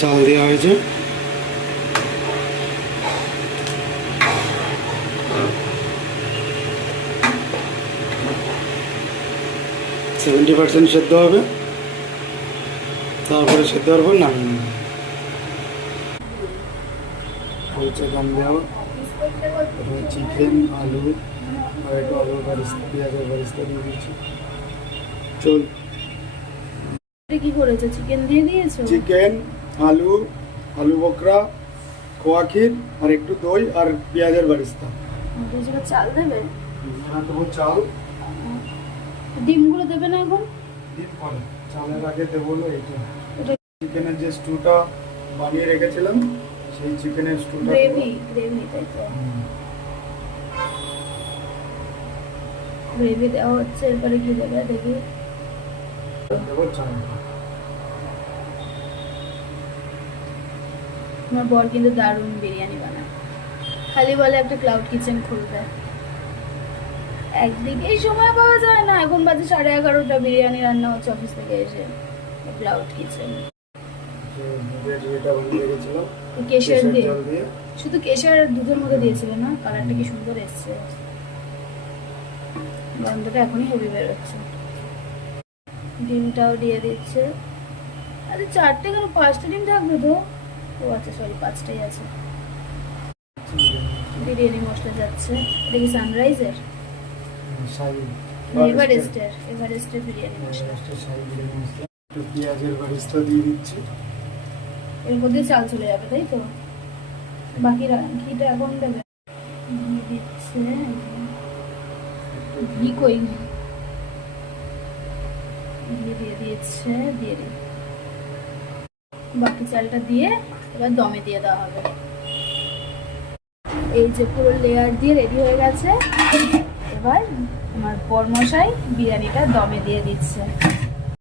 চাল দেওয়া হয়েছে। সেভেন্টি পার্সেন্ট সেদ্ধ হবে, তারপরে সেদ্ধ হওয়ার পর নামিয়ে নেব। হলুদ দাম দেওয়া চিকেন, আলু আর একটু আলুর বারিস্তা, পেঁয়াজের বারিস্তা দিয়ে দিচ্ছি। চল, কি করেছো? চিকেন দিয়ে দিয়েছো? চিকেন, আলু, আলু বকরা, খোয়া ক্ষীর আর একটু দই আর পেঁয়াজের বারিস্তা। চাল দেবে? হ্যাঁ, তবু চাল। ডিমগুলো দেবে না এখন? ডিম পরে, চালের আগে দেবো। এইটা চিকেনের যে স্টুটা বানিয়ে রেখেছিলাম, সেই চিকেনের স্টুটা গ্রেভি তাই তো। গ্রেভি দেওয়া হচ্ছে, এরপরে কি দেবে দেখি। দেবো চাল। আমার বর কিন্তু দারুণ বিরিয়ানি বানায়, খালি বলে একটা ক্লাউড কিচেন খুলবে। একদিকে এই সময় পাওয়া যায় না, এখন বাজে 11:30, বিরিয়ানি রান্না হচ্ছে অফিস থেকে এসে। ক্লাউড কিচেন কেশর দিয়ে, শুধু কেশর আর দুধের মধ্যে দিয়েছিল না, কালারটা কি সুন্দর এসছে, গন্ধটা এখনই হেভি বেরোচ্ছে। ডিমটাও দিয়ে দিচ্ছে। আরে 4টে কেন, 5টা ডিম থাকবে তো। ও আচ্ছা, সরি, 5টাই আছে। বিরিয়ানি মশলা যাচ্ছে। এটা কি সানরাইজের? এভারেস্টের বিরিয়ানি মশলা। একটু পেঁয়াজের বারিস্তা দিয়ে দিচ্ছি। এর মধ্যে চাল চলে যাবে তাই তো? বাকি ঘিটা এখন দেবে। ঘি দিচ্ছে। ঘি কই? ঘি দিয়ে দিচ্ছে, দিয়ে দিই। বাকি চালটা দিয়ে এবার দমে দিয়ে দেওয়া হবে। এই যে পুরো লেয়ার দিয়ে রেডি হয়ে গেছে। এবার আমার বরমশাই বিরিয়ানিটা দমে দিয়ে দিচ্ছে।